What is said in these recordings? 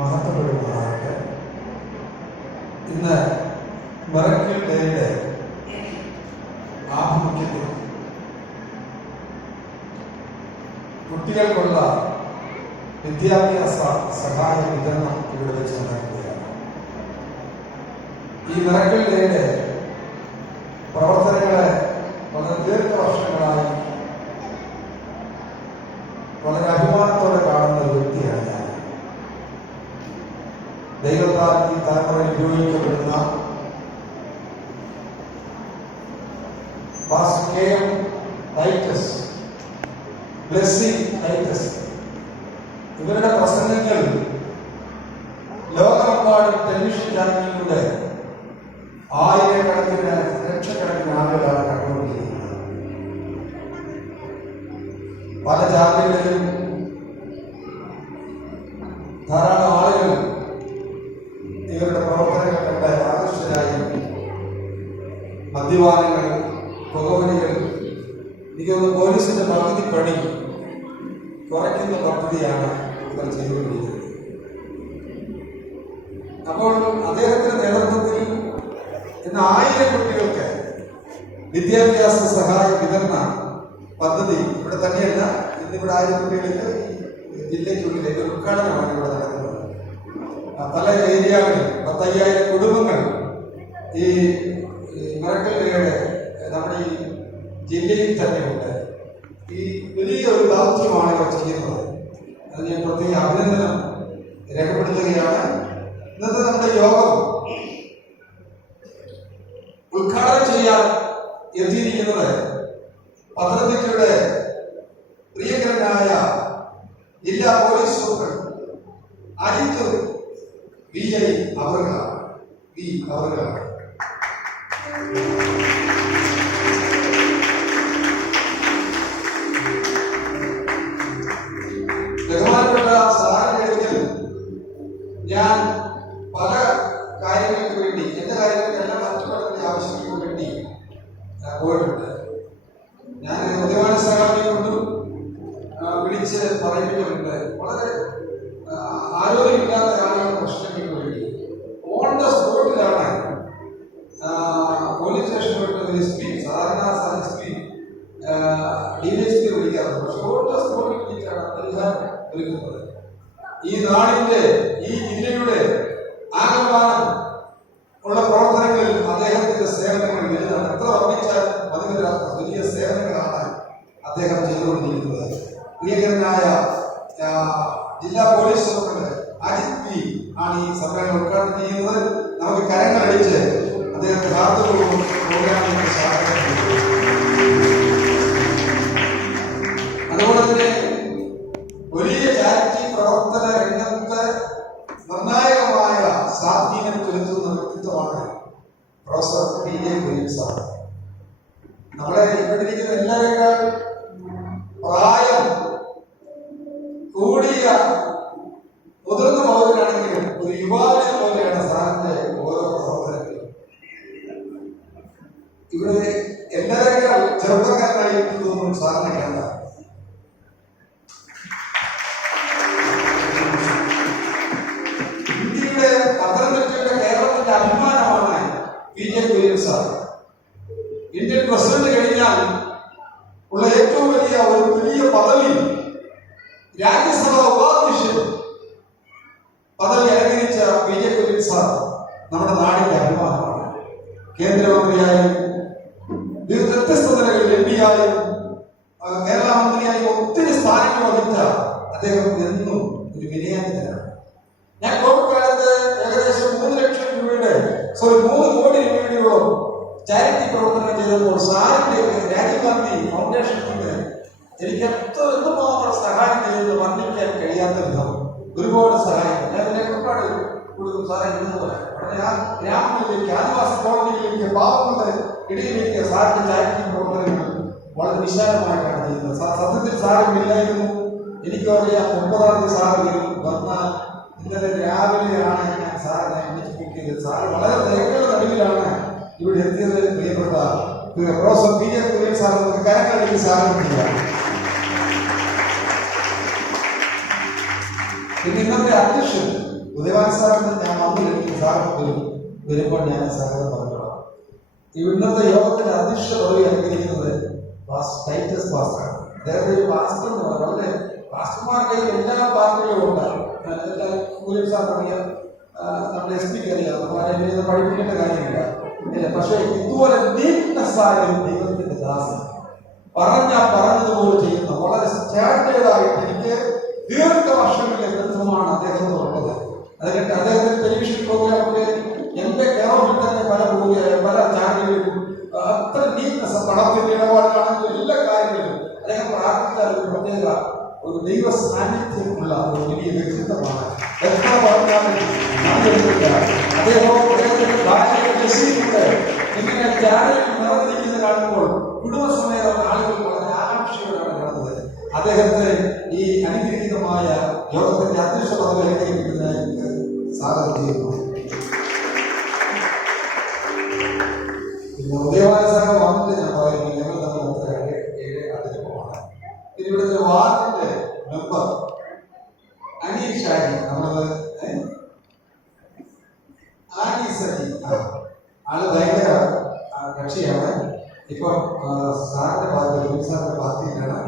മഹത്വപ്പെടുമാറാകട്ടെ. ഇന്ന് മിറക്കിൾ ഡേയുടെ ആഭിമുഖ്യത്തിൽ കുട്ടികൾക്കുള്ള വിദ്യാഭ്യാസ സഹായ വിതരണം ഇവിടെ വെച്ച് നടക്കുകയാണ്. ഈ മിറക്കിൾ ഡേയുടെ പ്രവർത്തനങ്ങളെ വളരെ ദീർഘവർഷങ്ങളായി വളരെ അഭിമാനത്തോടെ കാണുന്ന ഒരു വ്യക്തിയാണ് ഞാൻ. ദൈവത്താൽ ഈ തലമുറയിൽ ഉപയോഗിക്കപ്പെടുന്ന pastor K M. Titus, blessing Titus, ഇവരുടെ പ്രസംഗങ്ങൾ ലോകമെമ്പാടും ടെലിവിഷൻ ചാനലിലൂടെ ആയിരക്കണക്കിന് ലക്ഷക്കണക്കിന് ആളുകളാണ് കണ്ടുകൊണ്ടിരിക്കുന്നത്. പല ജാതികളിലും ധാരാളം ആളുകൾ ഇവരുടെ പ്രവർത്തനങ്ങൾ കണ്ട് ആകർഷകരായി മദ്യപാനങ്ങൾ, പുകവലികൾ, എനിക്കൊന്ന് പോലീസിന്റെ പകുതി പണി കുറയ്ക്കുന്ന പദ്ധതിയാണ് ഇവർ ചെയ്തുകൊണ്ടിരിക്കുന്നത്. അപ്പോൾ അദ്ദേഹത്തിന്റെ നേതൃത്വത്തിൽ ഇന്ന് 1000 കുട്ടികൾക്ക് വിദ്യാഭ്യാസ സഹായ വിതരണ പദ്ധതി ഇവിടെ തന്നെയല്ല, ഇന്നിവിടെ 1000 കുട്ടികൾക്ക് ജില്ലയ്ക്കുള്ളിലേക്ക് ഉദ്ഘാടനമാണ് ഇവിടെ നടക്കുന്നത്. പല ഏരിയകളിൽ 10,000 കുടുംബങ്ങൾ ഈ മിറക്കിൾ ഡേയുടെ നമ്മുടെ ഈ ജില്ലയിൽ തന്നെയുണ്ട്. ഈ വലിയൊരു ദൗത്യമാണ് ഇവർ ചെയ്യുന്നത്. അത് ഞാൻ പ്രത്യേക അഭിനന്ദനം രേഖപ്പെടുത്തുകയാണ്. ഇന്നത്തെ നമ്മുടെ യോഗം ഉദ്ഘാടനം ചെയ്യാൻ എത്തിയിരിക്കുന്നത് പത്തനംതിട്ടയുടെ പ്രിയങ്കരനായ ജില്ലാ പോലീസ് സൂപ്രണ്ട് അജിത് വി.ഐ. അവർകളാണ്. ബഹുമാനപ്പെട്ട സാറിന്റെ അടുക്കൽ ഞാൻ പല കാര്യങ്ങൾക്ക് വേണ്ടി, എന്റെ കാര്യങ്ങൾക്കെല്ലാം മറ്റുള്ളവരുടെ ആവശ്യങ്ങൾക്ക് വേണ്ടി പോയിട്ടുണ്ട്. ഞാൻ മദ്യപാന സഹായം കൊണ്ടും വിളിച്ച് പറയിപ്പിച്ചിട്ടുണ്ട്. വളരെ ആരോഗ്യമില്ലാത്ത ആളുകളുടെ പ്രശ്നങ്ങൾക്ക് വേണ്ടി ഓൺ ദ സ്പോട്ടിലാണ് പോലീസ് സ്റ്റേഷനിലോട്ട് SP, സാധാരണ SP DSP വിളിക്കാറുണ്ട്. പക്ഷെ ഓൺ ദ സ്പോട്ടിൽ വിളിച്ചാണ് പരിഹാരം ഒരുക്കുന്നത്. ഈ നാടിന്റെ, ഈ ജില്ലയുടെ ആകമാനം ഉള്ള പ്രവർത്തനങ്ങളിൽ അദ്ദേഹത്തിന്റെ സേവനങ്ങൾ വലുതാണ്. എത്ര വർണ്ണിച്ചാലും അതിനൊരാത്ത വലിയ സേവനങ്ങളാണ് അദ്ദേഹം ചെയ്തുകൊണ്ടിരിക്കുന്നത്. പ്രിയങ്കരനായ ജില്ലാ പോലീസ് സൂപ്രണ്ട് അജിത് പി ആണ് ഈ സമ്മേളനം ഉദ്ഘാടനം ചെയ്യുന്നത്. നമുക്ക് കരങ്ങളടിച്ച് അദ്ദേഹത്തെ ഹാർദവവും പ്രോഗ്രാമിലേക്ക് സ്വാഗതം ചെയ്യുന്നു. അതുപോലെ തന്നെ വലിയ ചാരിറ്റി പ്രവർത്തന രംഗത്ത് നിർണായകമായ സ്വാധീനം ചെലുത്തുന്ന വ്യക്തിത്വമാണ് പ്രൊഫസർ P.J. കുര്യൻ സാർ. നമ്മളെ ഇവിടെ ഇരിക്കുന്ന എല്ലാവരെക്കാൾ പ്രായം കൂടിയ മുതിർന്ന പൗരനാണെങ്കിലും ഒരു യുവാവിനെ പോലെയാണ് സാറിന്റെ ഓരോ പ്രവർത്തനങ്ങളും. ഇവിടെ എല്ലാവരെക്കാൾ ചെറുപ്പക്കാരനായി തോന്നും സാറിനെ കണ്ട. ഇന്ത്യയുടെ പത്തനംതിട്ടയുടെ കേരളത്തിന്റെ അഭിമാനമാണ് P.J. Kurian sir. Indian president കഴിഞ്ഞാൽ ഉള്ള ഏറ്റവും വലിയ പദവി രാജ്യസഭാ ഉപാധ്യക്ഷൻ പദവി അലങ്കരിച്ച P.J. കുര്യൻ സാർ നമ്മുടെ നാടിന്റെ അഭിമാനമാണ്. കേന്ദ്രമന്ത്രിയായും വ്യത്യസ്ത നിലകളിൽ MP ആയും കേരള മന്ത്രിയായും ഒത്തിരി സ്ഥാനങ്ങൾ വഹിച്ച അദ്ദേഹം എന്നും ഒരു വിനയാന്യനാണ്. ഞാൻ കോവിഡ് കാലത്ത് ഏകദേശം 3 കോടി രൂപയോളം ചാരിറ്റി പ്രവർത്തനം ചെയ്തപ്പോൾ സാറിന്റെ രാജീവ് ഗാന്ധി ഫൗണ്ടേഷനിൽ എനിക്ക് എന്തുമാത്രം സഹായം ചെയ്തെന്ന് വർണ്ണിക്കാൻ കഴിയാത്ത വിധം ഒരുപാട് സഹായങ്ങൾ ഞാൻ ഇതിനൊക്കെ ഒരുപാട് കൊടുക്കും. സാറെ ഇതുപോലെ വളരെ ആ ഗ്രാമങ്ങളിലേക്ക്, ആദിവാസി കോളനികളിലേക്ക്, പാവങ്ങളുടെ ഇടയിലേക്ക് സാറിന്റെ ചാരിറ്റി പ്രവർത്തനങ്ങൾ വളരെ വിശാലമായിട്ടാണ് ചെയ്യുന്നത്. സത്യത്തിൽ സാറില്ലായിരുന്നു. എനിക്കറിയാം 9-ാം തീയതി സാറ് വന്നാൽ ഇന്നലെ രാവിലെയാണ് ഞാൻ സാറിനെ വിളിച്ചിരിക്കുന്നത്. സാറ് വളരെ തിരക്കുകളുടെ നടുവിലാണ് ഇവിടെ എത്തിയത്. പ്രിയപ്പെട്ട പ്രൊഫസർ P.J. കുര്യൻ സാർ നമുക്ക് കരങ്ങളടിക്ക് സാറിനില്ല. പിന്നെ ഇന്നത്തെ അധ്യക്ഷൻ ഉദയവാൻ സാറിന് ഞാൻ വന്നു കഴിഞ്ഞ് സാറ് വരുമ്പോൾ ഞാൻ സാറിന് പറഞ്ഞോളാം. ഇന്നത്തെ യോഗത്തിന്റെ അധ്യക്ഷ പദവി അലങ്കരിക്കുന്നത് ടൈറ്റസ് പാസ്റ്ററാണ്. അദ്ദേഹത്തെ ഒരു പാസ്റ്റർ എന്ന് പറഞ്ഞാൽ വളരെ പാസ്റ്റർമാരുടെ എല്ലാ പാർട്ടികളും ഉണ്ടാകും. എല്ലാ സാറിനറിയാം, നമ്മുടെ എസ് പിക്ക് അറിയാം, നമ്മുടെ പഠിപ്പിക്കേണ്ട കാര്യമില്ല. പക്ഷെ ഇതുപോലെ നീറ്റ്നെസ്സായ ദൈവത്തിന്റെ ദാസൻ പറഞ്ഞതുപോലെ ചെയ്യുന്ന വളരെ സ്റ്റാൻഡേർഡായിട്ട് എനിക്ക് ദീർഘവർഷങ്ങളിലെ ബന്ധമാണ് അദ്ദേഹത്തോടുള്ളത്. അതിന്റെ അദ്ദേഹത്തിന്റെ ടെലിവിഷൻ പ്രോഗ്രാമൊക്കെ എന്റെ കേരളത്തിൽ തന്നെ പല ചാനലുകളിലും അത്ര നീറ്റ്നെസ്, പണത്തിന്റെ ഇടപാടുകളാണെങ്കിലും എല്ലാ കാര്യങ്ങളിലും അദ്ദേഹം പ്രാർത്ഥിച്ചാൽ ഒരു പ്രത്യേക ഒരു ദൈവ സാന്നിധ്യമുള്ള ഒരു വലിയ വ്യക്തിത്വമാണ്. എത്ര പറഞ്ഞാലും അദ്ദേഹത്തിന്റെ ഭാര്യയുടെ ജെസ്സിയുടെ ഇങ്ങനെ ചാനലിൽ നിറഞ്ഞിരിക്കുന്ന കാണുമ്പോൾ കുടുംബസമേതം ആളുകൾ വളരെ ആകാംക്ഷയോടാണ് കാണുന്നത്. അദ്ദേഹത്തെ ഈ അനുഗ്രഹീതമായ യോഗത്തിന്റെ അധ്യക്ഷ പദവി അലങ്കരിക്കുന്നതിനായി സ്വാഗതം ചെയ്യുന്നു. പിന്നെ ഉദയവായ സാറ് വന്നിട്ട് ഞാൻ പറയുന്നത് ഞങ്ങൾ തമ്മിൽ 7 അടുപ്പമാണ്. പിന്നെ ഇവിടുത്തെ വാർഡിന്റെ മെമ്പർ അനീഷ് ഷാജി, നമ്മളത് ആനീസജി, ആള് ഭയങ്കര കക്ഷിയാണ്. ഇപ്പം സാറിന്റെ പാർട്ടിയിലാണ്.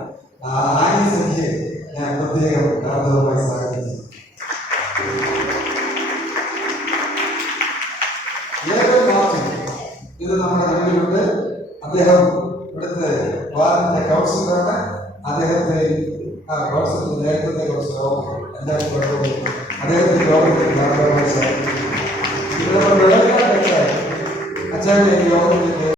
ആനീസജിയെ ഞാൻ പ്രത്യേകം കാർദ്ധവമായി സ്വാഗതം ചെയ്യും. ഇത് നമ്മുടെ നടുവിലുണ്ട്. അദ്ദേഹം ഇവിടുത്തെ വാർഡിന്റെ കൗൺസിലറാണ്. അദ്ദേഹത്തെ കൗൺസിലർ നേരത്തെ കൗൺസിലർ അദ്ദേഹത്തിന്റെ യോഗത്തിൽ അച്ഛൻ്റെ യോഗത്തിൽ